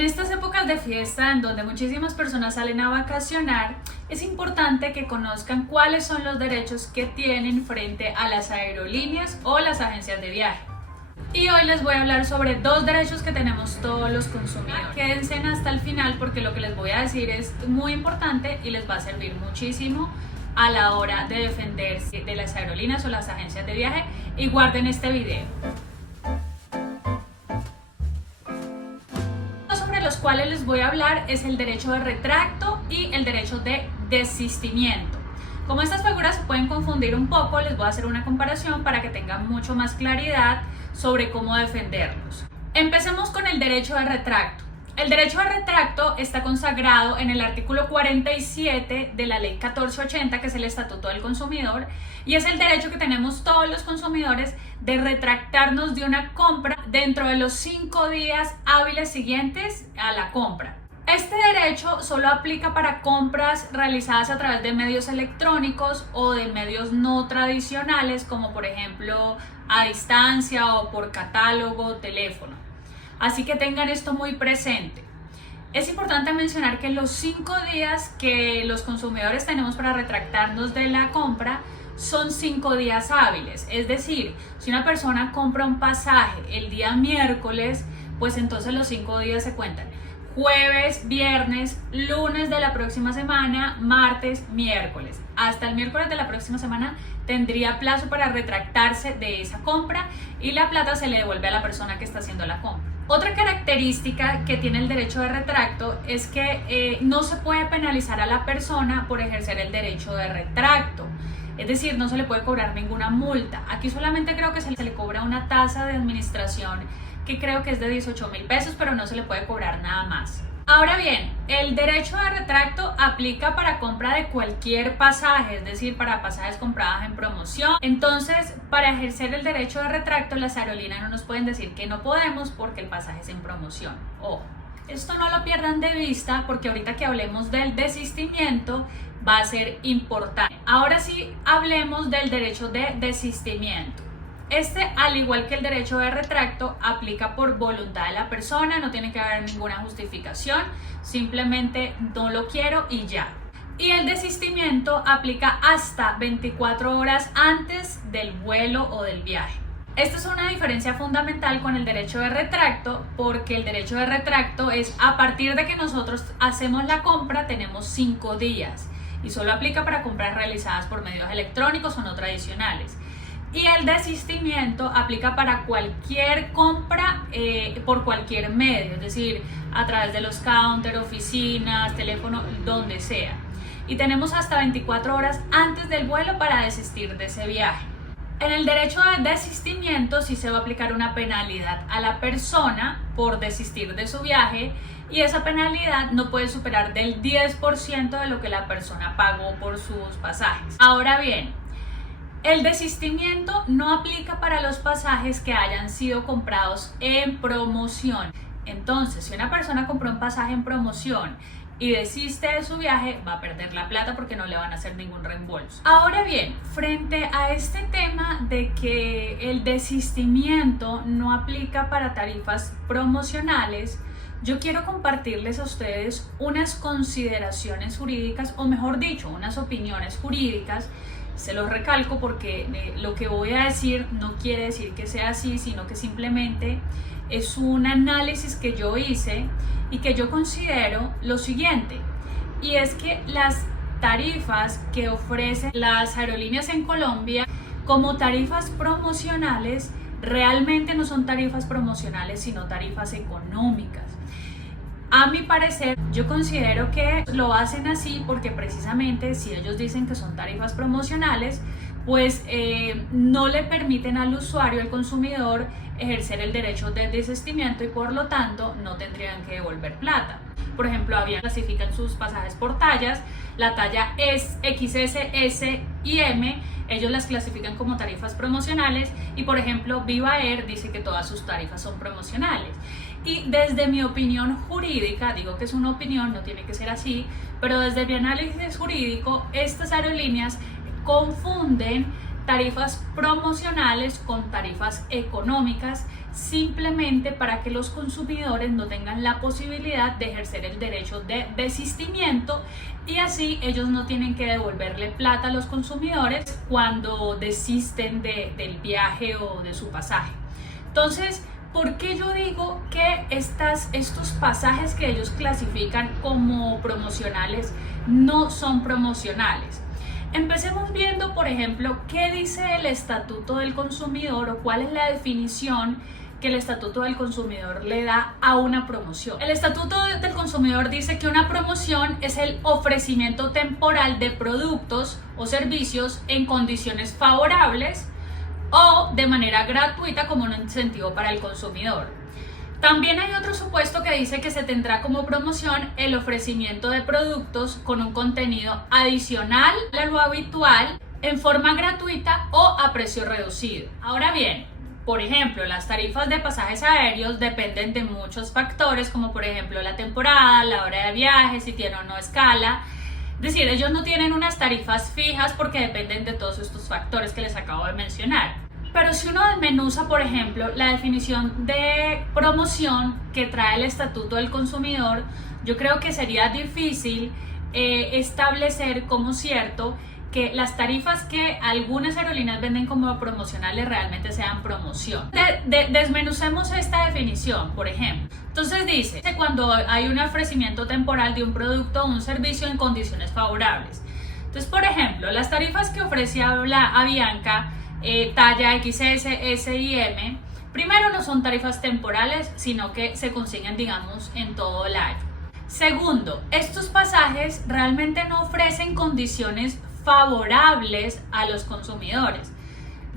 En estas épocas de fiesta, en donde muchísimas personas salen a vacacionar, es importante que conozcan cuáles son los derechos que tienen frente a las aerolíneas o las agencias de viaje. Y hoy les voy a hablar sobre dos derechos que tenemos todos los consumidores. Quédense hasta el final porque lo que les voy a decir es muy importante y les va a servir muchísimo a la hora de defenderse de las aerolíneas o las agencias de viaje, y guarden este video. Sobre los cuales les voy a hablar es el derecho de retracto y el derecho de desistimiento. Como estas figuras se pueden confundir un poco, les voy a hacer una comparación para que tengan mucho más claridad sobre cómo defenderlos. Empecemos con el derecho de retracto. El derecho de retracto está consagrado en el artículo 47 de la ley 1480, que es el Estatuto del Consumidor, y es el derecho que tenemos todos los consumidores de retractarnos de una compra dentro de los 5 días hábiles siguientes a la compra. Este derecho solo aplica para compras realizadas a través de medios electrónicos o de medios no tradicionales, como por ejemplo a distancia o por catálogo, teléfono. Así que tengan esto muy presente. Es importante mencionar que los 5 días que los consumidores tenemos para retractarnos de la compra son 5 días hábiles. Es decir, si una persona compra un pasaje el día miércoles, pues entonces los 5 días se cuentan: jueves, viernes, lunes de la próxima semana, martes, miércoles. Hasta el miércoles de la próxima semana tendría plazo para retractarse de esa compra y la plata se le devuelve a la persona que está haciendo la compra. Otra característica que tiene el derecho de retracto es que no se puede penalizar a la persona por ejercer el derecho de retracto. Es decir, no se le puede cobrar ninguna multa. Aquí solamente creo que se le cobra una tasa de administración que creo que es de 18,000 pesos, pero no se le puede cobrar nada más. Ahora bien, el derecho de retracto aplica para compra de cualquier pasaje, es decir, para pasajes comprados en promoción. Entonces, para ejercer el derecho de retracto, las aerolíneas no nos pueden decir que no podemos porque el pasaje es en promoción. Ojo, esto no lo pierdan de vista porque ahorita que hablemos del desistimiento va a ser importante. Ahora sí, hablemos del derecho de desistimiento. Este, al igual que el derecho de retracto, aplica por voluntad de la persona, no tiene que haber ninguna justificación, simplemente no lo quiero y ya. Y el desistimiento aplica hasta 24 horas antes del vuelo o del viaje. Esta es una diferencia fundamental con el derecho de retracto, porque el derecho de retracto es a partir de que nosotros hacemos la compra, tenemos 5 días y solo aplica para compras realizadas por medios electrónicos o no tradicionales. Y el desistimiento aplica para cualquier compra por cualquier medio, es decir, a través de los counters, oficinas, teléfono, donde sea. Y tenemos hasta 24 horas antes del vuelo para desistir de ese viaje. En el derecho de desistimiento sí se va a aplicar una penalidad a la persona por desistir de su viaje, y esa penalidad no puede superar del 10% de lo que la persona pagó por sus pasajes. Ahora bien, el desistimiento no aplica para los pasajes que hayan sido comprados en promoción. Entonces, si una persona compró un pasaje en promoción y desiste de su viaje, va a perder la plata porque no le van a hacer ningún reembolso. Ahora bien, frente a este tema de que el desistimiento no aplica para tarifas promocionales, yo quiero compartirles a ustedes unas consideraciones jurídicas, o mejor dicho, unas opiniones jurídicas. Se los recalco porque lo que voy a decir no quiere decir que sea así, sino que simplemente es un análisis que yo hice y que yo considero lo siguiente, y es que las tarifas que ofrecen las aerolíneas en Colombia como tarifas promocionales realmente no son tarifas promocionales, sino tarifas económicas. A mi parecer, yo considero que lo hacen así porque precisamente si ellos dicen que son tarifas promocionales, pues no le permiten al usuario, al consumidor, ejercer el derecho de desistimiento y por lo tanto no tendrían que devolver plata. Por ejemplo, Avianca clasifican sus pasajes por tallas, la talla es XS, S y M, ellos las clasifican como tarifas promocionales, y por ejemplo Viva Air dice que todas sus tarifas son promocionales. Y desde mi opinión jurídica, digo que es una opinión, no tiene que ser así, pero desde mi análisis jurídico, estas aerolíneas confunden tarifas promocionales con tarifas económicas, simplemente para que los consumidores no tengan la posibilidad de ejercer el derecho de desistimiento y así ellos no tienen que devolverle plata a los consumidores cuando desisten del viaje o de su pasaje. Entonces, ¿por qué yo digo que estos pasajes que ellos clasifican como promocionales no son promocionales? Empecemos viendo, por ejemplo, qué dice el Estatuto del Consumidor o cuál es la definición que el Estatuto del Consumidor le da a una promoción. El Estatuto del Consumidor dice que una promoción es el ofrecimiento temporal de productos o servicios en condiciones favorables o de manera gratuita como un incentivo para el consumidor. También hay otro supuesto que dice que se tendrá como promoción el ofrecimiento de productos con un contenido adicional a lo habitual en forma gratuita o a precio reducido. Ahora bien, por ejemplo, las tarifas de pasajes aéreos dependen de muchos factores, como por ejemplo la temporada, la hora de viaje, si tiene o no escala. Es decir, ellos no tienen unas tarifas fijas porque dependen de todos estos factores que les acabo de mencionar. Pero si uno desmenuza, por ejemplo, la definición de promoción que trae el Estatuto del Consumidor, yo creo que sería difícil establecer como cierto que las tarifas que algunas aerolíneas venden como promocionales realmente sean promoción. Desmenucemos esta definición, por ejemplo. Entonces dice, cuando hay un ofrecimiento temporal de un producto o un servicio en condiciones favorables. Entonces, por ejemplo, las tarifas que ofrece Avianca, talla XS, S y M, primero no son tarifas temporales, sino que se consiguen, digamos, en todo el año. Segundo, estos pasajes realmente no ofrecen condiciones favorables a los consumidores.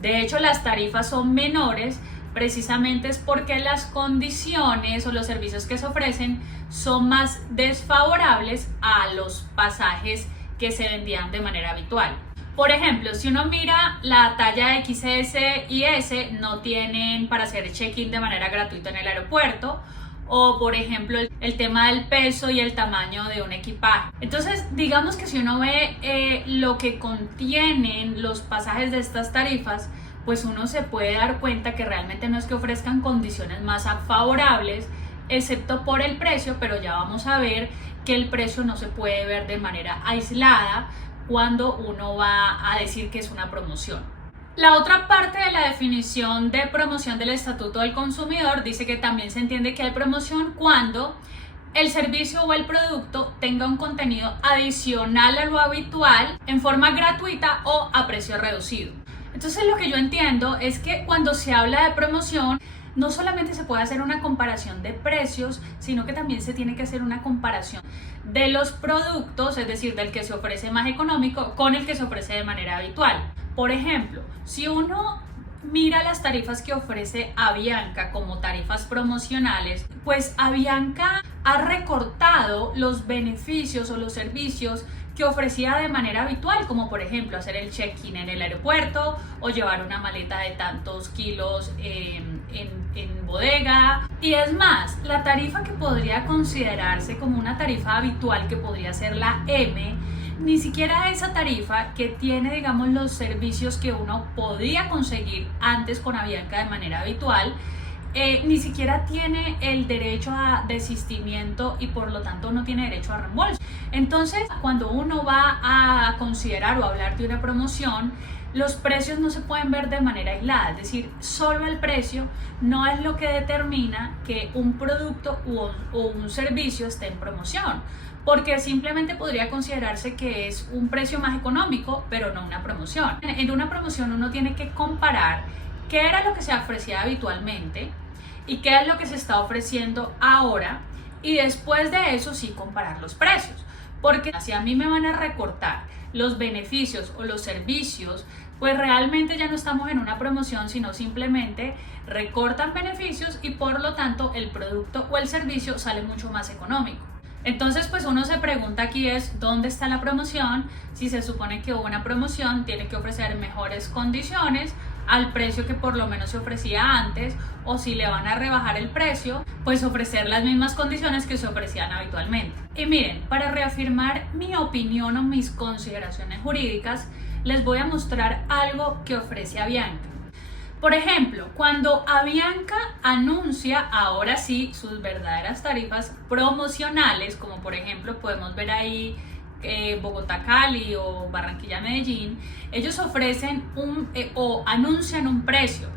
De hecho, las tarifas son menores precisamente es porque las condiciones o los servicios que se ofrecen son más desfavorables a los pasajes que se vendían de manera habitual. Por ejemplo, si uno mira la talla XS y S no tienen para hacer check-in de manera gratuita en el aeropuerto, o por ejemplo el tema del peso y el tamaño de un equipaje. Entonces digamos que si uno ve lo que contienen los pasajes de estas tarifas, pues uno se puede dar cuenta que realmente no es que ofrezcan condiciones más favorables, excepto por el precio, pero ya vamos a ver que el precio no se puede ver de manera aislada cuando uno va a decir que es una promoción. La otra parte de la definición de promoción del Estatuto del Consumidor dice que también se entiende que hay promoción cuando el servicio o el producto tenga un contenido adicional a lo habitual en forma gratuita o a precio reducido. Entonces lo que yo entiendo es que cuando se habla de promoción no solamente se puede hacer una comparación de precios, sino que también se tiene que hacer una comparación de los productos, es decir, del que se ofrece más económico con el que se ofrece de manera habitual. Por ejemplo, si uno mira las tarifas que ofrece Avianca como tarifas promocionales, pues Avianca ha recortado los beneficios o los servicios que ofrecía de manera habitual, como por ejemplo hacer el check-in en el aeropuerto o llevar una maleta de tantos kilos en bodega. Y es más, la tarifa que podría considerarse como una tarifa habitual, que podría ser la M, ni siquiera esa tarifa que tiene, digamos, los servicios que uno podía conseguir antes con Avianca de manera habitual, ni siquiera tiene el derecho a desistimiento y por lo tanto no tiene derecho a reembolso. Entonces, cuando uno va a considerar o hablar de una promoción, los precios no se pueden ver de manera aislada, es decir, solo el precio no es lo que determina que un producto o un servicio esté en promoción, porque simplemente podría considerarse que es un precio más económico, pero no una promoción. En una promoción uno tiene que comparar qué era lo que se ofrecía habitualmente y qué es lo que se está ofreciendo ahora, y después de eso sí comparar los precios, porque si a mí me van a recortar los beneficios o los servicios, pues realmente ya no estamos en una promoción, sino simplemente recortan beneficios y por lo tanto el producto o el servicio sale mucho más económico. Entonces pues uno se pregunta aquí es ¿dónde está la promoción? Si se supone que una promoción tiene que ofrecer mejores condiciones al precio que por lo menos se ofrecía antes, o si le van a rebajar el precio, pues ofrecer las mismas condiciones que se ofrecían habitualmente. Y miren, para reafirmar mi opinión o mis consideraciones jurídicas, les voy a mostrar algo que ofrece Avianca. Por ejemplo, cuando Avianca anuncia ahora sí sus verdaderas tarifas promocionales, como por ejemplo podemos ver ahí Bogotá-Cali o Barranquilla-Medellín, ellos ofrecen o anuncian un precio.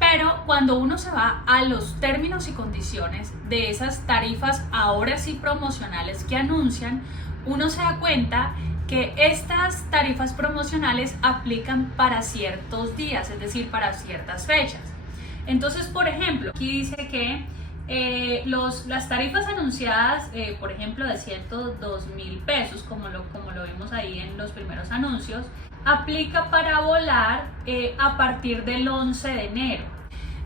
Pero cuando uno se va a los términos y condiciones de esas tarifas ahora sí promocionales que anuncian, uno se da cuenta que estas tarifas promocionales aplican para ciertos días, es decir, para ciertas fechas. Entonces, por ejemplo, aquí dice que las tarifas anunciadas, por ejemplo, de 102.000 pesos, como lo vimos ahí en los primeros anuncios, aplica para volar a partir del 11 de enero.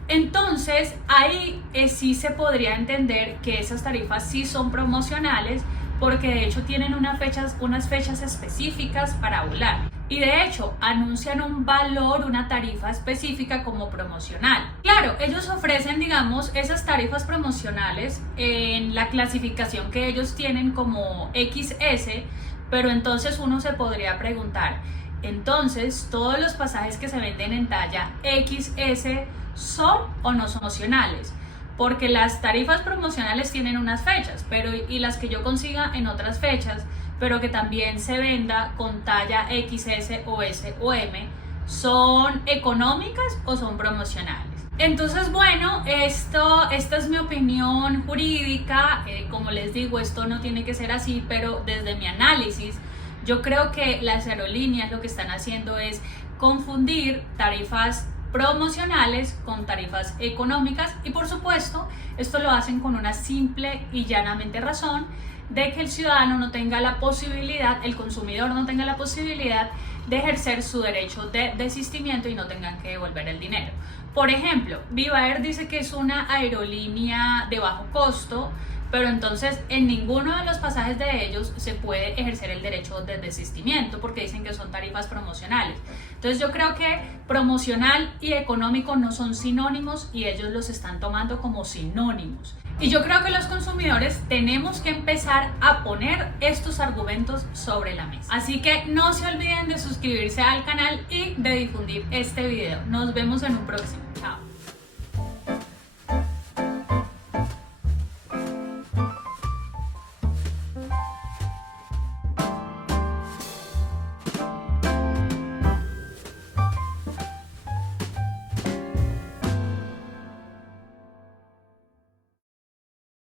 Entonces, ahí sí se podría entender que esas tarifas sí son promocionales, porque de hecho tienen unas fechas específicas para volar. Y de hecho anuncian un valor, una tarifa específica como promocional. Claro, ellos ofrecen, digamos, esas tarifas promocionales en la clasificación que ellos tienen como XS, pero entonces uno se podría preguntar, entonces todos los pasajes que se venden en talla XS son o no son promocionales. Porque las tarifas promocionales tienen unas fechas, y las que yo consiga en otras fechas, pero que también se venda con talla XS o S o M, ¿son económicas o son promocionales? Entonces, bueno, esta es mi opinión jurídica. Como les digo, esto no tiene que ser así, pero desde mi análisis, yo creo que las aerolíneas lo que están haciendo es confundir tarifas promocionales con tarifas económicas, y por supuesto esto lo hacen con una simple y llanamente razón de que el ciudadano no tenga la posibilidad, el consumidor no tenga la posibilidad de ejercer su derecho de desistimiento y no tengan que devolver el dinero. Por ejemplo, Viva Air dice que es una aerolínea de bajo costo, pero entonces en ninguno de los pasajes de ellos se puede ejercer el derecho de desistimiento porque dicen que son tarifas promocionales. Entonces yo creo que promocional y económico no son sinónimos y ellos los están tomando como sinónimos. Y yo creo que los consumidores tenemos que empezar a poner estos argumentos sobre la mesa. Así que no se olviden de suscribirse al canal y de difundir este video. Nos vemos en un próximo.